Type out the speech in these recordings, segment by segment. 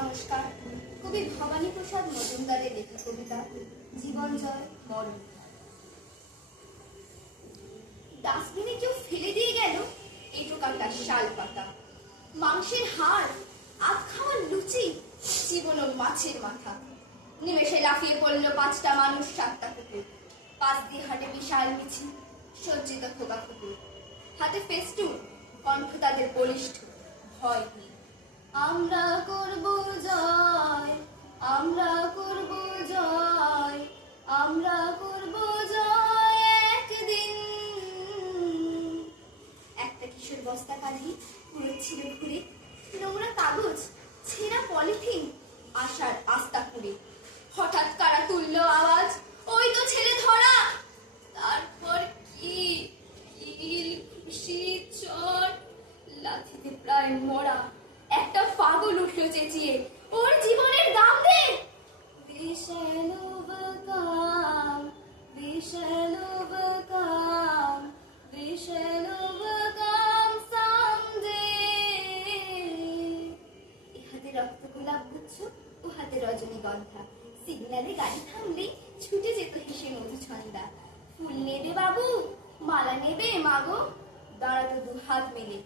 নমস্কার। কবি ভবানী প্রসাদ মজুমদারের লেখা কবিতা জীবন জয় মরণ। ডাস্টবিনে কেউ ফেলে দিয়ে গেল এঁটো কাটা শাল পাতা, মাংসের হাড়, আধ খাওয়া লুচি, জীবন মাছের মাথা। নিমেষে লাফিয়ে পড়ল 5টা মানুষ 7টা কুকুর। পাশ দিয়ে হাটে বিশাল মিছিল, সজ্জিত খোকা কুকুর, হাতে ফেস্টুন, কণ্ঠ তাদের বলিষ্ঠ, ভয় নেই। আমরা করব জয়, আমরা করব জয়, আমরা করব জয় একদিন। একটা কিশোর বস্তা কাঁধি ঘুরেছিল ঘুরে, নোংরা কাগজ, ছেঁড়া পলিথিন, আশার আস্তা কুড়ে। হঠাৎ কারা তুলল আওয়াজ, ওই তো ছেলে ধরা। তারপর কি খুশি চট, লাথিতে প্রায় মরা। একটা পাগল উঠলো চেঁচিয়ে, ওর জীবনের দাম দে। We shall overcome, we shall overcome, we shall overcome someday. এ হাতে রক্ত গোলাপ গুচ্ছ, ও হাতে রজনীগন্ধা। সিগন্যালে গাড়ি থামলে ছুটে যেত হেসে মধুছন্দা। ফুল নেবে বাবু, মালা নেবে মাগো, দাঁড়াতো 2 হাত মেলে।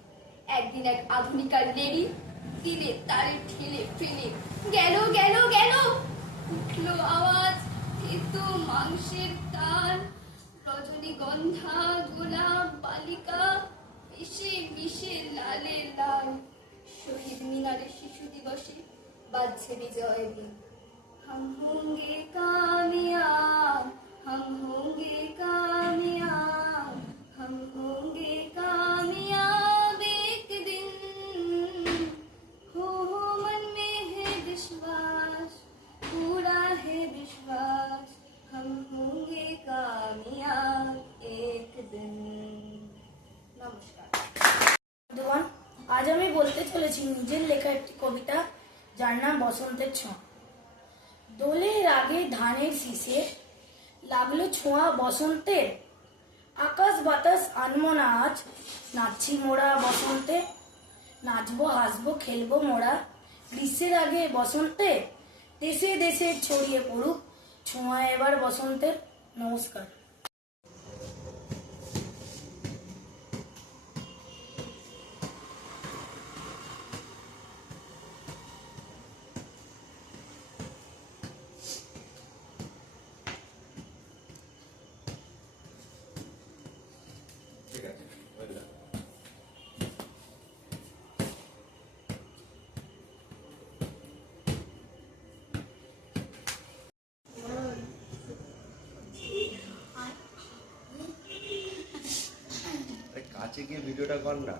একদিন এক আধুনিকার লেডি দিলে তারে ঠেলে ফেলে গেল গেল গেল। উঠলো আওয়াজ, তেতো মাংসের তার, রজনীগন্ধা, গোলাপ, বালিকা, মিশে মিশে লালে লাল। শহীদ মিনারে শিশু দিবসে বাজছে বিজয় দিন। हम होंगे कामयाब, हम होंगे कामयाब, हम होंगे कामयाब एक दिन। हो मन में है विश्वास, पूरा है विश्वास, हम होंगे कामयाब एक दिन। নমস্কার বন্ধুগণ, আজ আমি বলতে চলেছি নিজের লেখা একটি কবিতা, যার নাম বসন্তের ছোঁয়া। দোলের আগে ধানের শীষে লাগলো ছোঁয়া বসন্তের, আকাশ বাতাস আনমনা আজ, নাচছি মোরা বসন্তে, নাচবো হাসবো খেলবো মোরা গ্রীষ্মের আগে বসন্তে। দেশে দেশে ছড়িয়ে পড়ুক ছোঁয়া এবার বসন্তের। নমস্কার। কাছে গিয়ে ভিডিওটা কর না।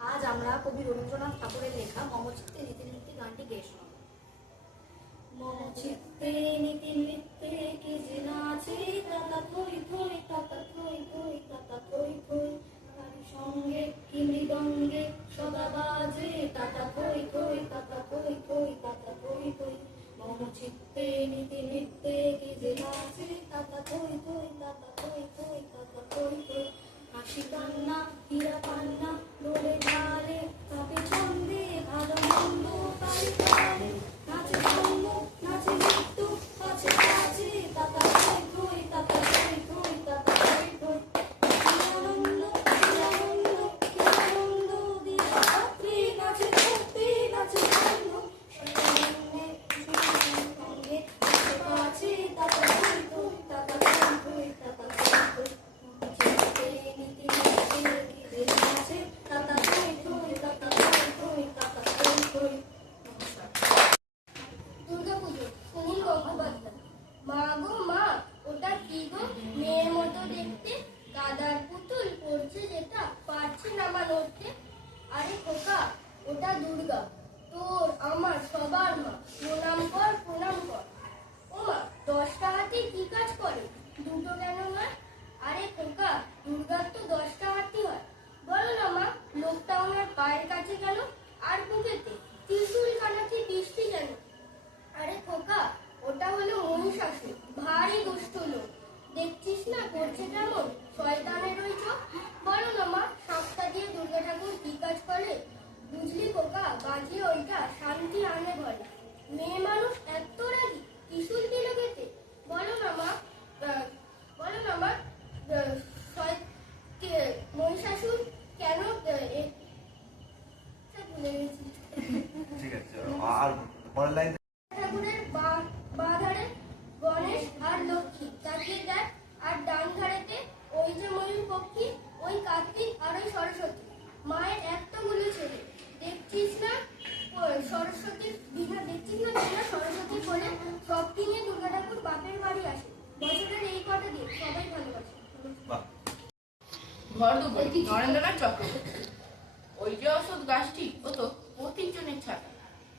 আজ আমরা কবি রবীন্দ্রনাথ ঠাকুরের লেখা মম চিত্তে নীতি নৃত্যে গানটি গেয়ে শোনাব। মম চিত্তে নীতি নৃত্যে কে যে নাচে, তাতা থই থই, তাতা থই থই, তাতা থই থই। তার সঙ্গে কি মৃদঙ্গে সদা বাজে, তাতা থই থই, তাতা থই থই, তাতা থই থই। মম চিত্তে নীতি নৃত্যে কে যে নাচে, তাতা থই থই, তাতা থই থই, তাতা থই থই। হাসি কান্না হীরা পান্না লোলে ঢালে, কাপে ছন্দে ভালো মন্দ পারে পারে, নাচে জন্ম নাচে মৃত্যু আছে। মেয়ে মানুষ এত রাগি, ত্রিশূল দিল কেটে। বলো না মা, বলো না মা, মহিষাসুর কেন ভুলে গেছি। ঠিক আছে, আর পরের লাইন। ঠাকুরের বাঁ ধারে গণেশ আর লক্ষ্মী তাকিয়ে দেয়, আর ডান ধারেতে ওই যে ময়ূর পক্ষী, ওই কার্তিক আর ওই সরস্বতী। মায়ের এতগুলো ছেলে, দেখছিস না সরস্বতীর বিনা, দেখছিস না বিনা সরস্বতীর কোলে সব দিনে দুর্গা ঠাকুর বাপের বাড়ি আসে। বছরের এই কটা দিন সবাই ভালোবাসে। বাহ। ঘর দুপুর নরেন্দ্রনাথ চক্রবর্তী। ওই যে অশোক গাছটি ও তো প্রতিজনের ছাতা,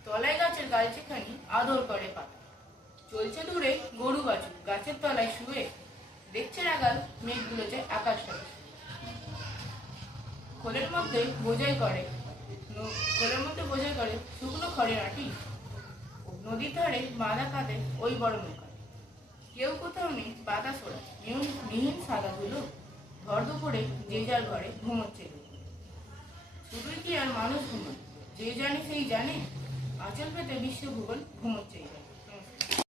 তলায় গাছের গাছখানি আদর করে পাতা। চলছে দূরে গরু বাছুর গাছের তলায় শুয়ে, দেখছে নাগাল মেঘগুলো যে আকাশটাকে। খোলের মধ্যে বোঝাই করে শুকনো খড়ের আটি। নদীর ধারে বাঁধা কাঁধে ওই বড় নৌকা। কেউ কোথাও নেই পাতা সরা, মিহিন সাদা ধুলো। ভর দুপুরে যে যার ঘরে ঘুমোচ্ছে লোক। শুধুই কি আর মানুষ ঘুমোয়, যে জানে সেই জানে, আঁচল পেতে বিশ্ব ভূগোল ঘুমোচ্ছে।